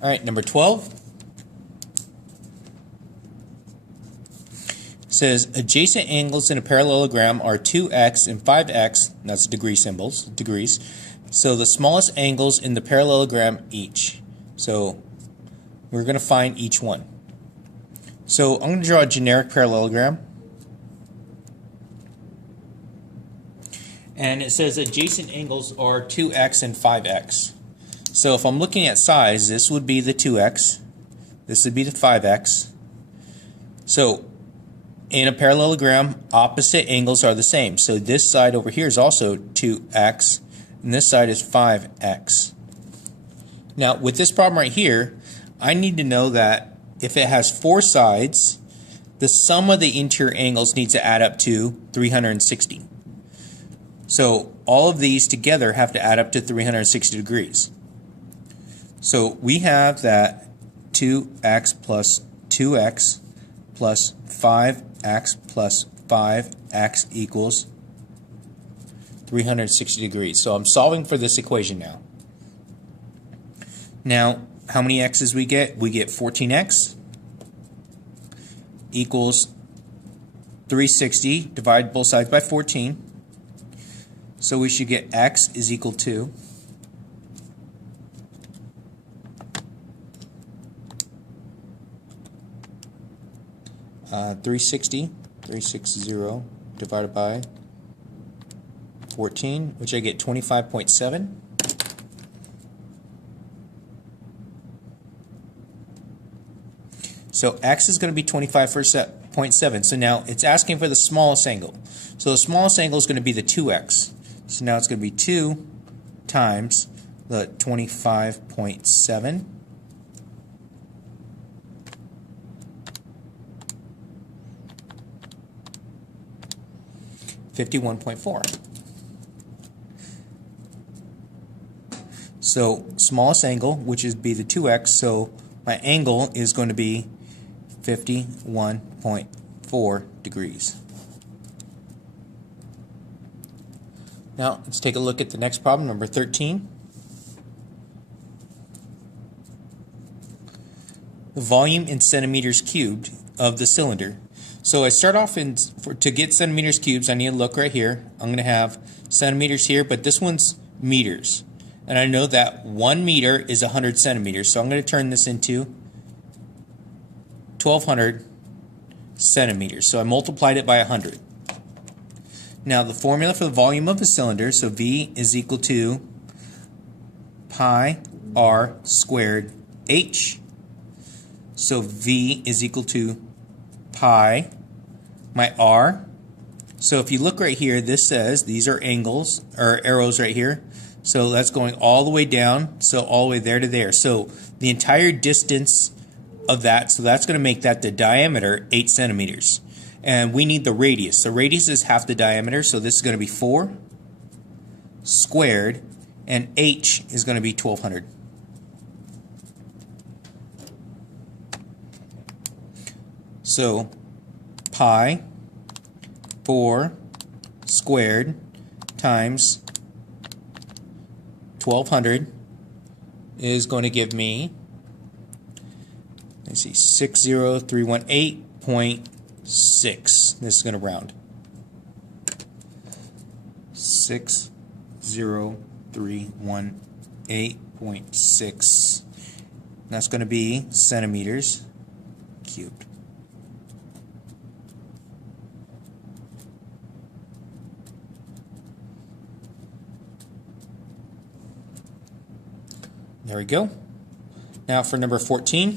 All right, number 12 says adjacent angles in a parallelogram are 2x and 5x, that's degree symbols, degrees. So the smallest angles in the parallelogram each. So we're going to find each one. So I'm going to draw a generic parallelogram. And it says adjacent angles are 2x and 5x. So if I'm looking at size, this would be the 2x, this would be the 5x. So in a parallelogram, opposite angles are the same. So this side over here is also 2x, and this side is 5x. Now with this problem right here, I need to know that if it has 4 sides, the sum of the interior angles needs to add up to 360. So all of these together have to add up to 360 degrees. So we have that 2x plus 2x plus 5x plus 5x equals 360 degrees. So I'm solving for this equation now. Now, how many x's we get? We get 14x equals 360, divide both sides by 14. So we should get x is equal to 360 divided by 14, which I get 25.7. So x is going to be 25.7. So now it's asking for the smallest angle. So the smallest angle is going to be the 2x. So now it's going to be 2 times the 25.7. $51.4. So smallest angle, which would be the 2x, so my angle is going to be 51.4 degrees. Now let's take a look at the next problem, number 13. The volume in centimeters cubed of the cylinder. So I start off to get centimeters cubes, I need to look right here. I'm going to have centimeters here, but this one's meters. And I know that 1 meter is 100 centimeters. So I'm going to turn this into 1,200 centimeters. So I multiplied it by 100. Now the formula for the volume of a cylinder, so V is equal to pi r squared h. So V is equal to pi, my r. So if you look right here, this says these are angles, or arrows right here. So that's going all the way down, so all the way there to there. So the entire distance of that, so that's going to make that the diameter 8 centimeters. And we need the radius. The radius is half the diameter, so this is going to be 4 squared, and h is going to be 1,200. So pi 4 squared times 1,200 is going to give me, let's see, 60318.6. This is going to round. 60318.6. That's going to be centimeters cubed. There we go. Now for number 14.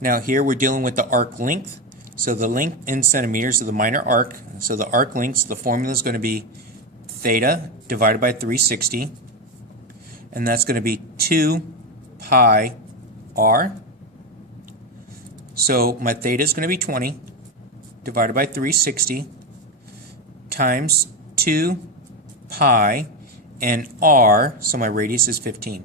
Now here we're dealing with the arc length. So the length in centimeters of the minor arc. So the arc length, the formula is going to be theta divided by 360. And that's going to be 2 pi r. So my theta is going to be 20 divided by 360 times 2 pi and r, so my radius is 15.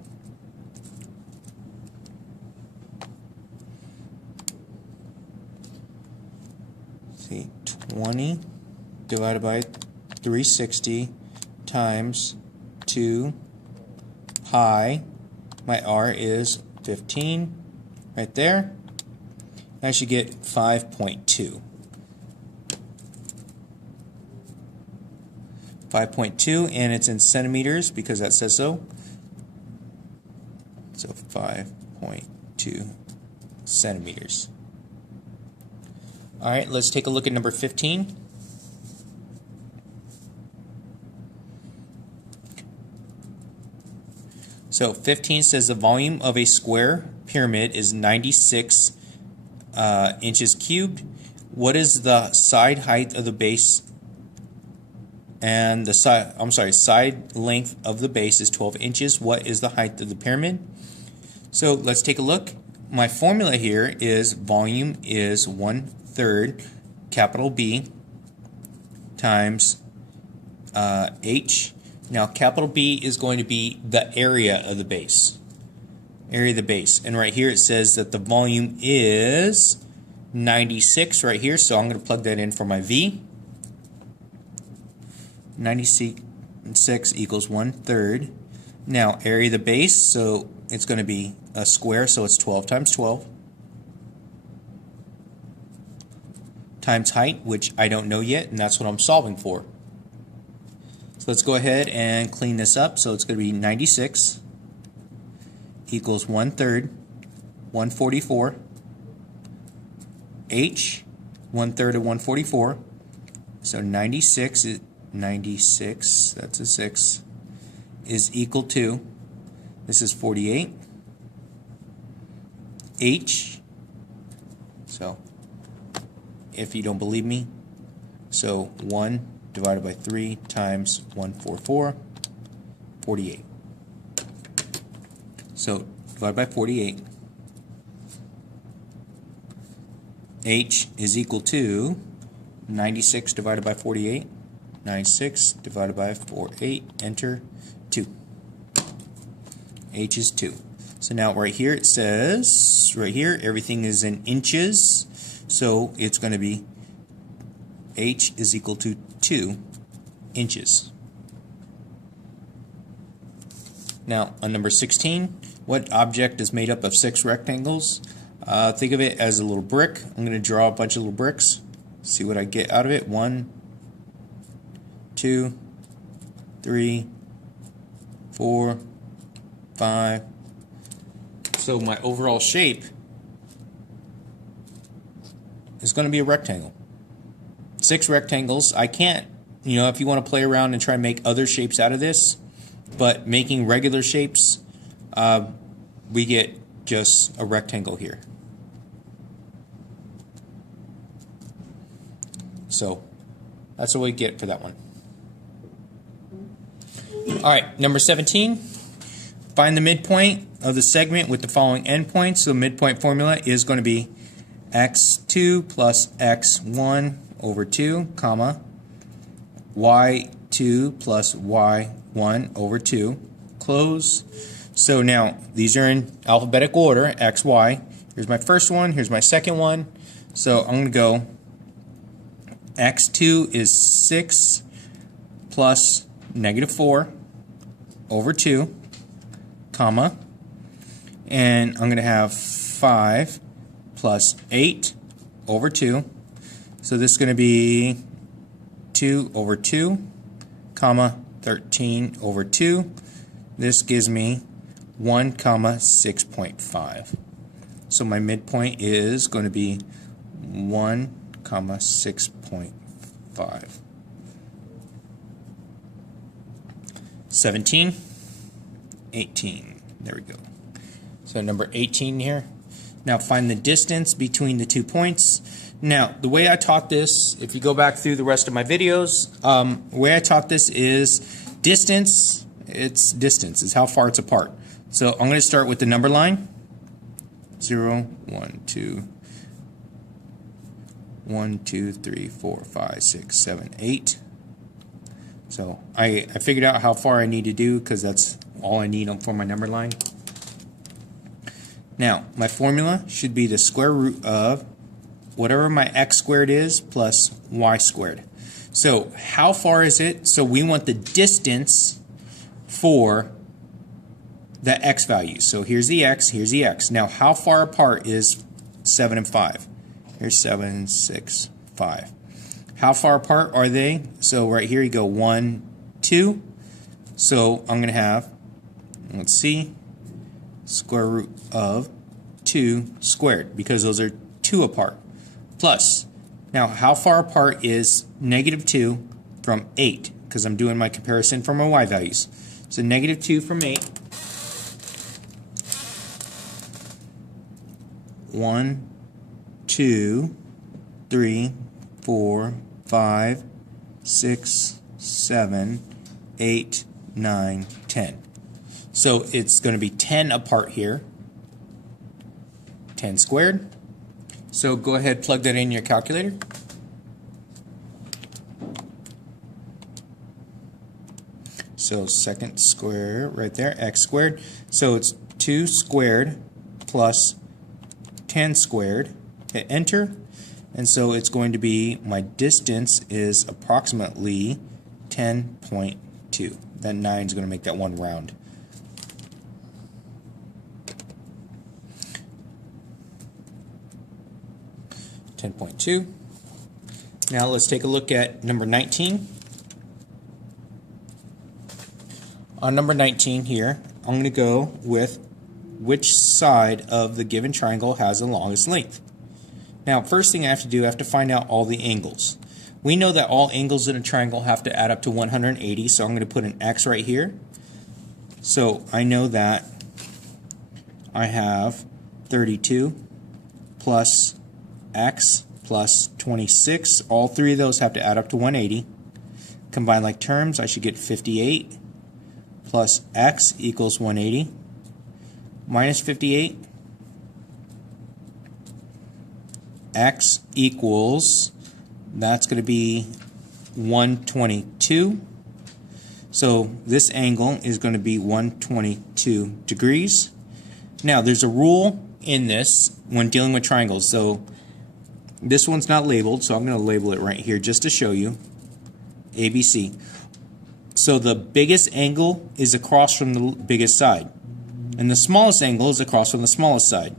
See, 20 divided by 360 times 2 pi, my r is 15 right there. I should get 5.2. 5.2, and it's in centimeters because that says so. So 5.2 centimeters. All right, let's take a look at number 15. So 15 says the volume of a square pyramid is 96 inches cubed. What is the side height of the base? And the side length of the base is 12 inches. What is the height of the pyramid? So let's take a look. My formula here is volume is 1/3 capital B times H. Now capital B is going to be the area of the base. Area of the base. And right here it says that the volume is 96 right here. So I'm going to plug that in for my V. 96 equals 1/3. Now area of the base, so it's going to be a square, so it's 12 times 12 times height, which I don't know yet, and that's what I'm solving for. So let's go ahead and clean this up. So it's going to be 96 equals 1/3, 144. H, 1/3 of 144. So 96 is 96, that's a 6, is equal to, this is 48. H, so if you don't believe me, so 1 divided by 3 times 144, 48. So divide by 48. H is equal to 96 divided by 48. 96 divided by 48, enter 2. H is 2. So now right here it says, right here, everything is in inches. So it's going to be H is equal to 2 inches. Now on number 16, what object is made up of 6 rectangles? Think of it as a little brick. I'm going to draw a bunch of little bricks. See what I get out of it. 1, 2, 3, 4, 5. So my overall shape is going to be a rectangle. 6 rectangles. I can't, if you want to play around and try and make other shapes out of this, but making regular shapes, we get just a rectangle here. So that's what we get for that one. Alright, number 17. Find the midpoint of the segment with the following endpoints. So the midpoint formula is going to be x2 plus x1 over 2, comma, y2 plus y1 over 2, close. So now these are in alphabetical order, x, y. Here's my first one, here's my second one. So I'm going to go x2 is 6 plus -4 over 2, comma, and I'm going to have 5 plus 8 over 2. So this is going to be 2 over 2, comma, 13 over 2. This gives me 1, comma, 6.5. So my midpoint is going to be 1, comma, 6.5. 17, 18. There we go. So number 18 here. Now find the distance between the 2 points. Now the way I taught this, if you go back through the rest of my videos, the way I taught this is distance. It's distance. It's how far it's apart. So I'm going to start with the number line. 0, 1, 2, 1, 2, 3, 4, 5, 6, 7, 8. So I figured out how far I need to do because that's all I need for my number line. Now my formula should be the square root of whatever my x squared is plus y squared. So how far is it? So we want the distance for the x value. So here's the x, here's the x. Now how far apart is 7 and 5? Here's 7, 6, 5. How far apart are they? So right here you go 1, 2. So I'm going to have, let's see, square root of 2 squared, because those are 2 apart. Plus, now how far apart is negative 2 from 8? Because I'm doing my comparison for my y values. So negative 2 from 8. 1, 2, 3, 4, 5, 6, 7, 8, 9, 10. So it's going to be 10 apart here. 10 squared. So go ahead, plug that in your calculator. So second square right there, x squared. So it's 2 squared plus 10 squared. Hit enter. And so it's going to be, my distance is approximately 10.2. That 9 is going to make that one round. .2. Now let's take a look at number 19. On number 19 here, I'm going to go with which side of the given triangle has the longest length. Now, first thing I have to do, I have to find out all the angles. We know that all angles in a triangle have to add up to 180, so I'm going to put an x right here. So I know that I have 32 plus x plus 26. All three of those have to add up to 180. Combine like terms, I should get 58 plus x equals 180 minus 58. X equals, that's going to be 122. So this angle is going to be 122 degrees. Now there's a rule in this when dealing with triangles. So this one's not labeled, so I'm going to label it right here just to show you. ABC. So the biggest angle is across from the biggest side, and the smallest angle is across from the smallest side.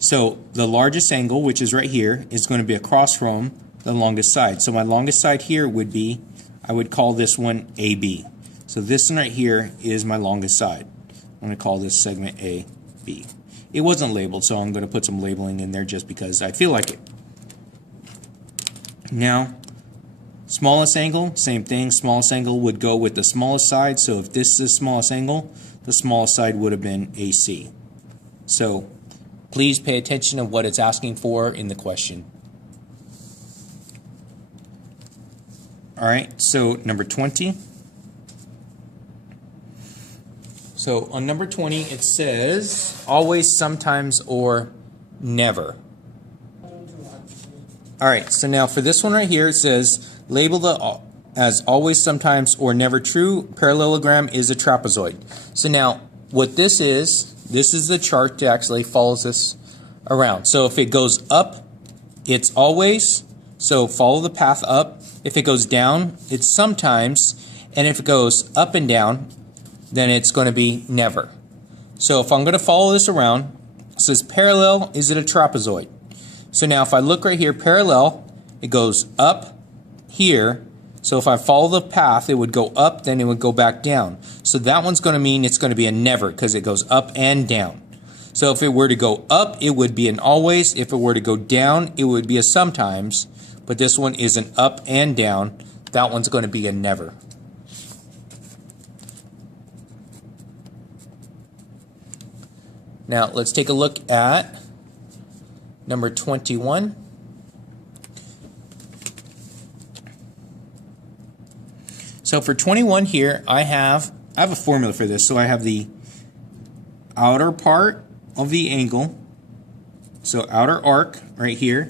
So the largest angle, which is right here, is going to be across from the longest side. So my longest side here would be, I would call this one AB. So this one right here is my longest side. I'm going to call this segment AB. It wasn't labeled, so I'm going to put some labeling in there just because I feel like it. Now, smallest angle, same thing. Smallest angle would go with the smallest side. So if this is the smallest angle, the smallest side would have been AC. So please pay attention to what it's asking for in the question. Alright, so number 20. So on number 20 it says always, sometimes, or never. Alright, so now for this one right here it says label the as always, sometimes, or never true. Parallelogram is a trapezoid. So now what this is the chart that actually follows this around. So if it goes up, it's always, so follow the path up. If it goes down, it's sometimes, and if it goes up and down, then it's going to be never. So if I'm going to follow this around, it says parallel, is it a trapezoid? So now if I look right here, parallel, it goes up here. So if I follow the path, it would go up, then it would go back down. So that one's going to mean it's going to be a never because it goes up and down. So if it were to go up, it would be an always. If it were to go down, it would be a sometimes. But this one is an up and down. That one's going to be a never. Now let's take a look at number 21. So for 21 here, I have a formula for this. So I have the outer part of the angle, so outer arc right here.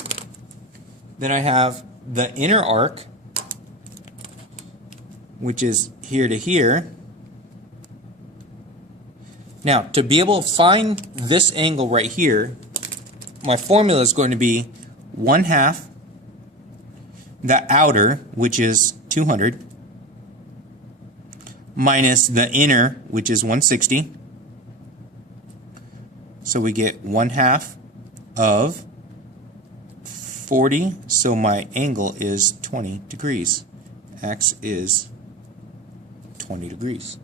Then I have the inner arc, which is here to here. Now, to be able to find this angle right here, my formula is going to be 1/2 the outer, which is 2 200, minus the inner, which is 160. So we get 1/2 of 40, so my angle is 20 degrees. X is 20 degrees.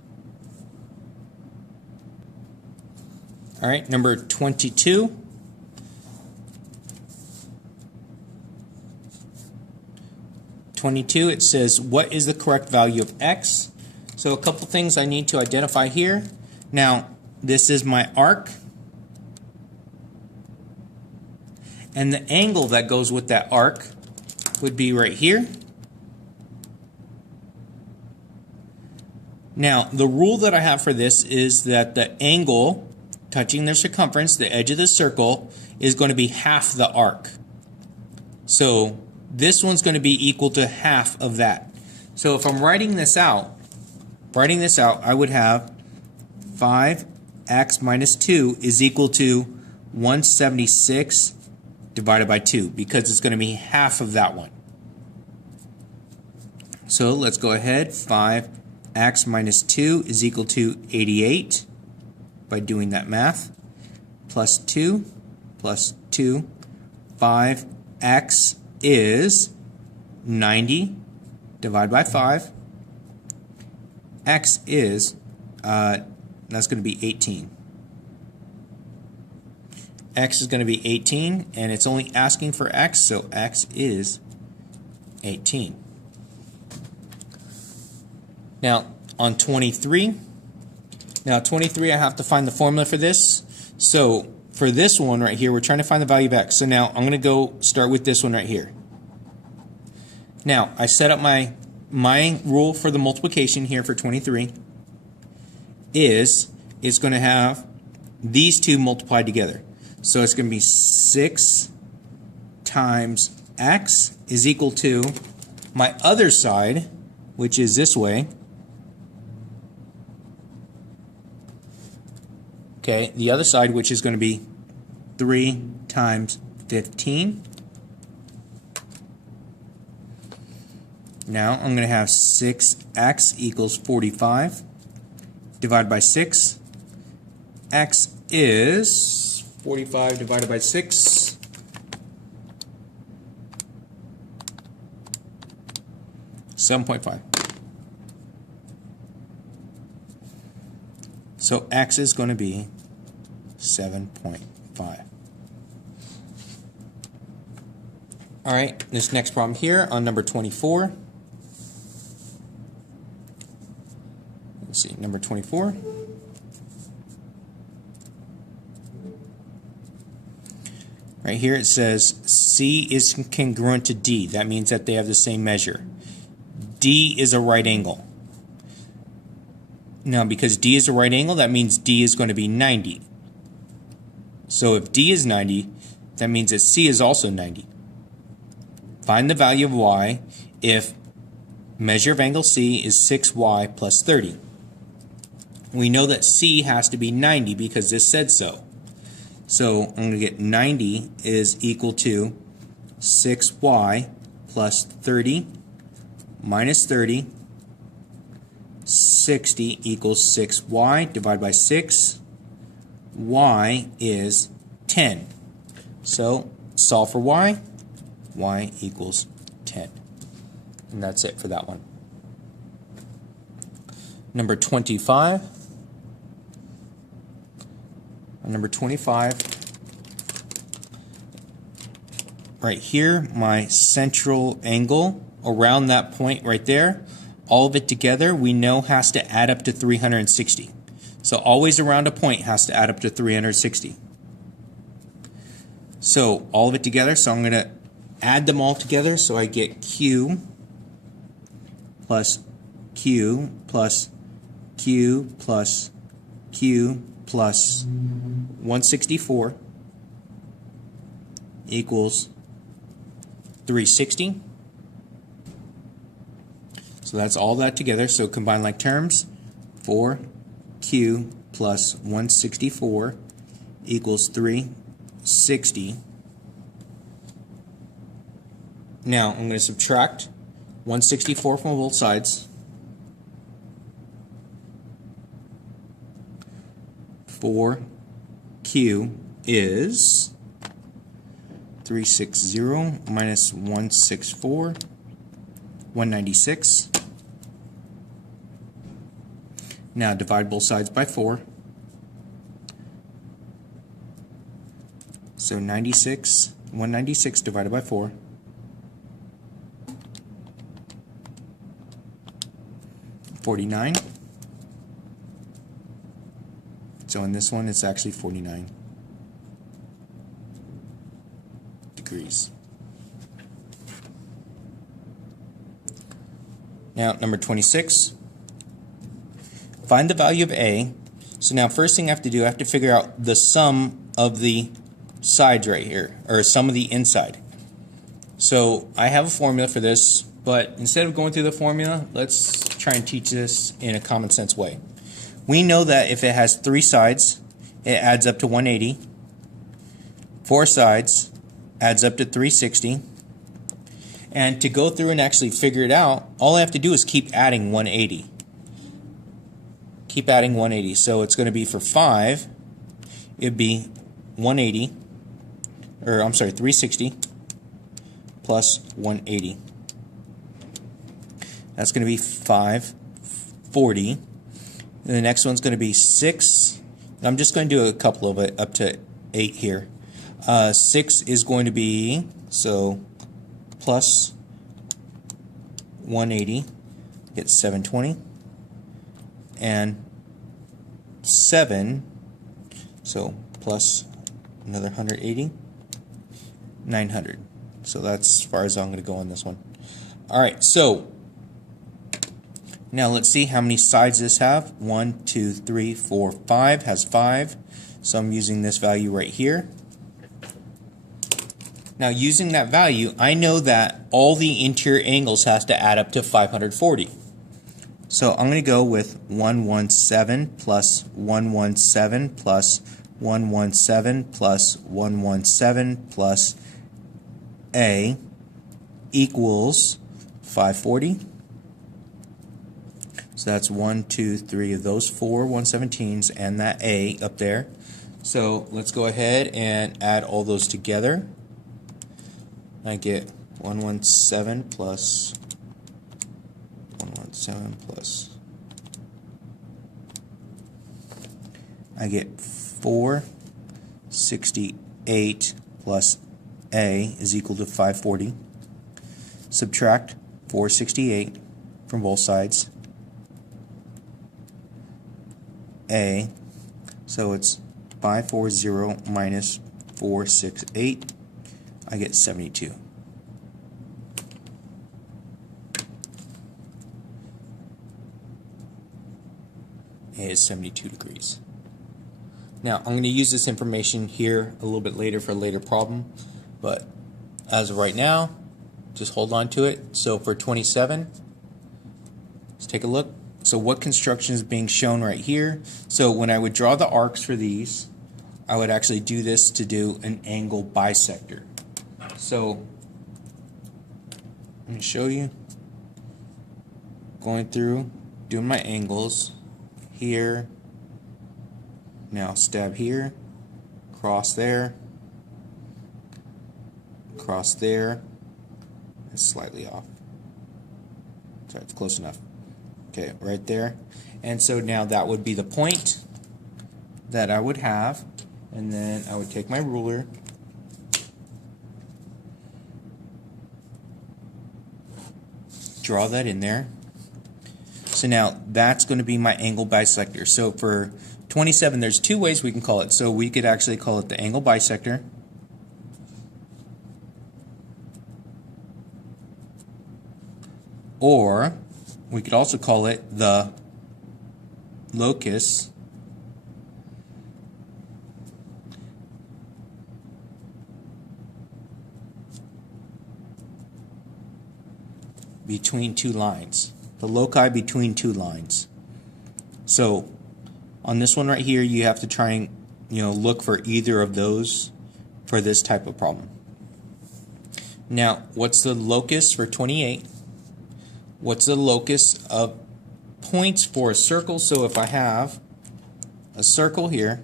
All right, number 22. It says, what is the correct value of X? So a couple things I need to identify here. Now, this is my arc. And the angle that goes with that arc would be right here. Now, the rule that I have for this is that the angle touching the circumference, the edge of the circle, is going to be half the arc. So this one's going to be equal to half of that. So if I'm writing this out, I would have 5x minus 2 is equal to 176 divided by 2, because it's going to be half of that one. So let's go ahead. 5x minus 2 is equal to 88 by doing that math. Plus 2 plus 2. 5x is 90 divided by 5. X is, that's going to be 18. X is going to be 18, and it's only asking for X, so X is 18. Now, on 23, I have to find the formula for this. So, for this one right here, we're trying to find the value of X. So now, I'm going to go start with this one right here. Now, I set up my rule for the multiplication here for 23 is it's going to have these two multiplied together. So it's going to be 6 times X is equal to my other side, which is this way. Okay, the other side, which is going to be 3 times 15. Now I'm going to have 6x equals 45 divided by 6. X is 45 divided by 6. $7.5. So X is going to be 7.5. All right, this next problem here on number 24. Let's see, number 24. Right here it says C is congruent to D. That means that they have the same measure. D is a right angle. Now, because D is a right angle, that means D is going to be 90. So if D is 90, that means that C is also 90. Find the value of Y if measure of angle C is 6y plus 30. We know that C has to be 90 because this said so. So I'm going to get 90 is equal to 6y plus 30 minus 30. 60 equals 6y divided by 6. Y is 10. So solve for y. Y equals 10. And that's it for that one. Number 25. Number 25. Right here, my central angle around that point right there, all of it together we know has to add up to 360. So always around a point has to add up to 360. So all of it together, so I'm going to add them all together, so I get Q plus Q plus Q plus Q plus 164 equals 360. So that's all that together. So combine like terms. 4Q plus 164 equals 360. Now I'm going to subtract 164 from both sides. 4q is 360 minus 164, 196. Now divide both sides by 4. So 196 divided by 4. 49. So in this one, it's actually 49 degrees. Now, number 26. Find the value of A. So now, first thing I have to do, I have to figure out the sum of the sides right here, or sum of the inside. So I have a formula for this, but instead of going through the formula, let's try and teach this in a common sense way. We know that if it has 3 sides, it adds up to 180. 4 sides adds up to 360. And to go through and actually figure it out, all I have to do is keep adding 180. Keep adding 180. So it's going to be for 5, it'd be 180, or I'm sorry, 360 plus 180. That's going to be 540. And the next one's going to be 6. I'm just going to do a couple of it up to 8 here. 6 is going to be, so plus 180, get 720. And 7, so plus another 180, 900. So that's as far as I'm going to go on this one. Alright, so now let's see how many sides this have. 1, 2, 3, 4, 5 has 5. So I'm using this value right here. Now using that value, I know that all the interior angles has to add up to 540. So I'm going to go with 117 plus 117 plus 117 plus 117 plus A equals 540. So that's 1, 2, 3 of those 4 117s and that A up there. So let's go ahead and add all those together. I get 117 plus 117 plus, I get 468 plus A is equal to 540. Subtract 468 from both sides. A, so it's 540 minus 468. I get 72. A is 72 degrees. Now I'm going to use this information here a little bit later for a later problem, but as of right now, just hold on to it. So for 27, let's take a look. So what construction is being shown right here? So when I would draw the arcs for these, I would actually do this to do an angle bisector. So let me show you. Going through, doing my angles here. Now stab here, cross there, and slightly off. Sorry, it's close enough. Okay, right there. And so now that would be the point that I would have, and then I would take my ruler, draw that in there. So now that's going to be my angle bisector. So for 27, there's 2 ways we can call it. So we could actually call it the angle bisector, or we could also call it the locus between 2 lines. The loci between 2 lines. So on this one right here, you have to try and look for either of those for this type of problem. Now, what's the locus for 28? what's the locus of points for a circle. So if I have a circle here,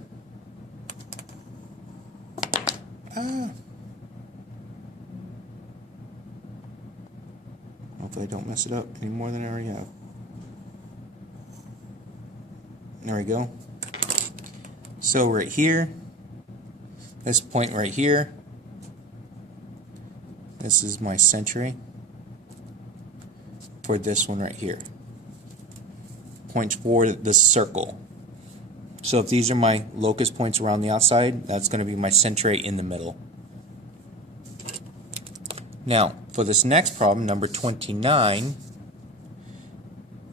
hopefully I don't mess it up any more than I already have. There we go. So right here, this point right here, this is my century for this one right here. Points for the circle. So if these are my locus points around the outside, that's going to be my centroid in the middle. Now, for this next problem, number 29,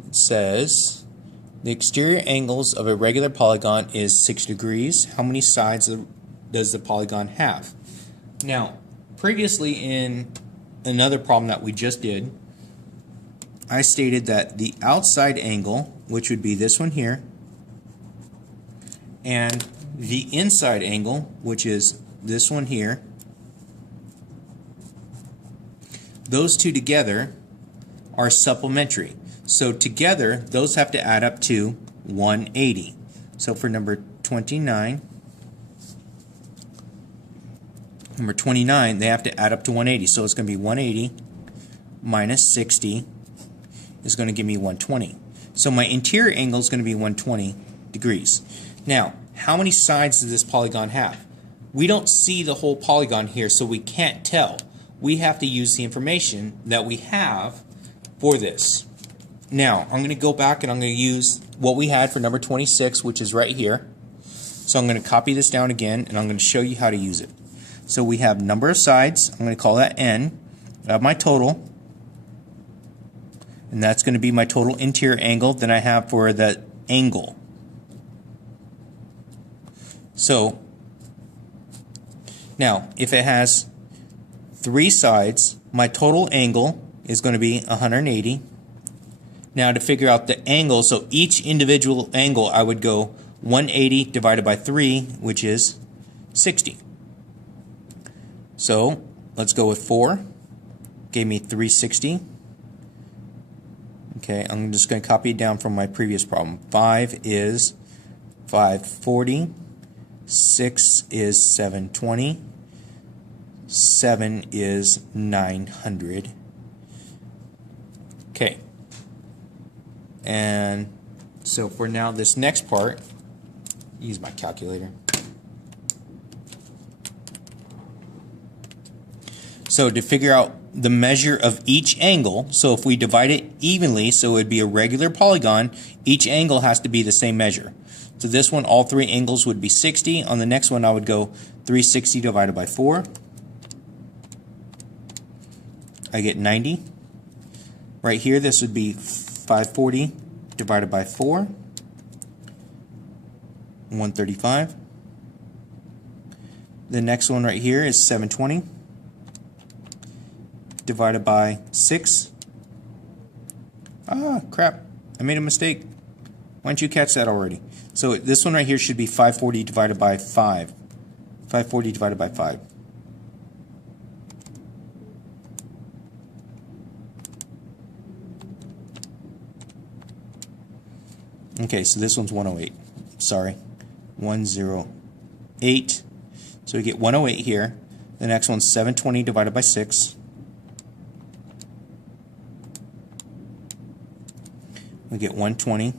it says the exterior angles of a regular polygon is 6 degrees. How many sides does the polygon have? Now, previously in another problem that we just did, I stated that the outside angle, which would be this one here, and the inside angle, which is this one here, those two together are supplementary. So together, those have to add up to 180. So for number 29, they have to add up to 180. So it's going to be 180 minus 60 is going to give me 120. So my interior angle is going to be 120 degrees. Now, how many sides does this polygon have? We don't see the whole polygon here, so we can't tell. We have to use the information that we have for this. Now, I'm going to go back and I'm going to use what we had for number 26, which is right here. So I'm going to copy this down again, and I'm going to show you how to use it. So we have number of sides. I'm going to call that n. I have my total, and that's going to be my total interior angle. Then I have for the angle. So now, if it has 3 sides, my total angle is going to be 180. Now to figure out the angle, so each individual angle I would go 180 divided by 3, which is 60. So let's go with 4. Gave me 360. Okay, I'm just going to copy it down from my previous problem. 5 is 540. 6 is 720. 7 is 900. Okay. And so for now, this next part, use my calculator. So to figure out the measure of each angle, so if we divide it evenly, so it would be a regular polygon, each angle has to be the same measure. So this one, all 3 angles would be 60. On the next one, I would go 360 divided by 4. I get 90. Right here, this would be 540 divided by 4. 135. The next one right here is 720 divided by 6. Ah, crap. I made a mistake. Why didn't you catch that already? So this one right here should be 540 divided by 5. 540 divided by 5. Okay, so this one's 108. Sorry. 108. So we get 108 here. The next one's 720 divided by 6. We get 120.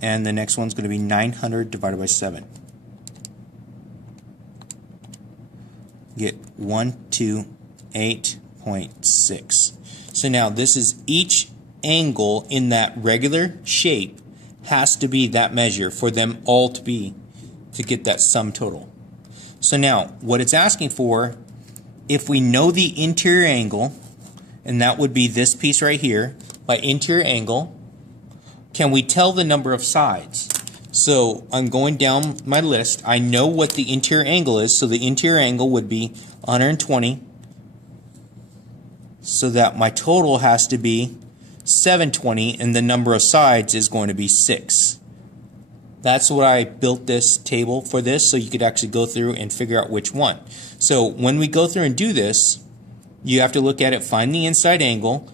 And the next one's going to be 900 divided by 7. Get 128.6. So now this is each angle in that regular shape has to be that measure for them all to get that sum total. So now what it's asking for, if we know the interior angle, and that would be this piece right here, by interior angle, can we tell the number of sides? So I'm going down my list. I know what the interior angle is, so the interior angle would be 120, so that my total has to be 720, and the number of sides is going to be 6. That's what I built this table for this, so you could actually go through and figure out which one. So when we go through and do this, you have to look at it, find the inside angle,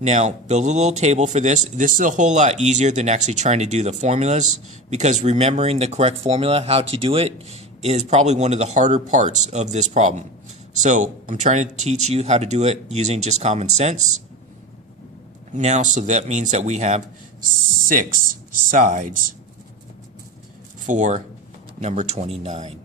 Now, build a little table for this. This is a whole lot easier than actually trying to do the formulas, because remembering the correct formula, how to do it, is probably one of the harder parts of this problem. So I'm trying to teach you how to do it using just common sense. Now, so that means that we have 6 sides for number 29.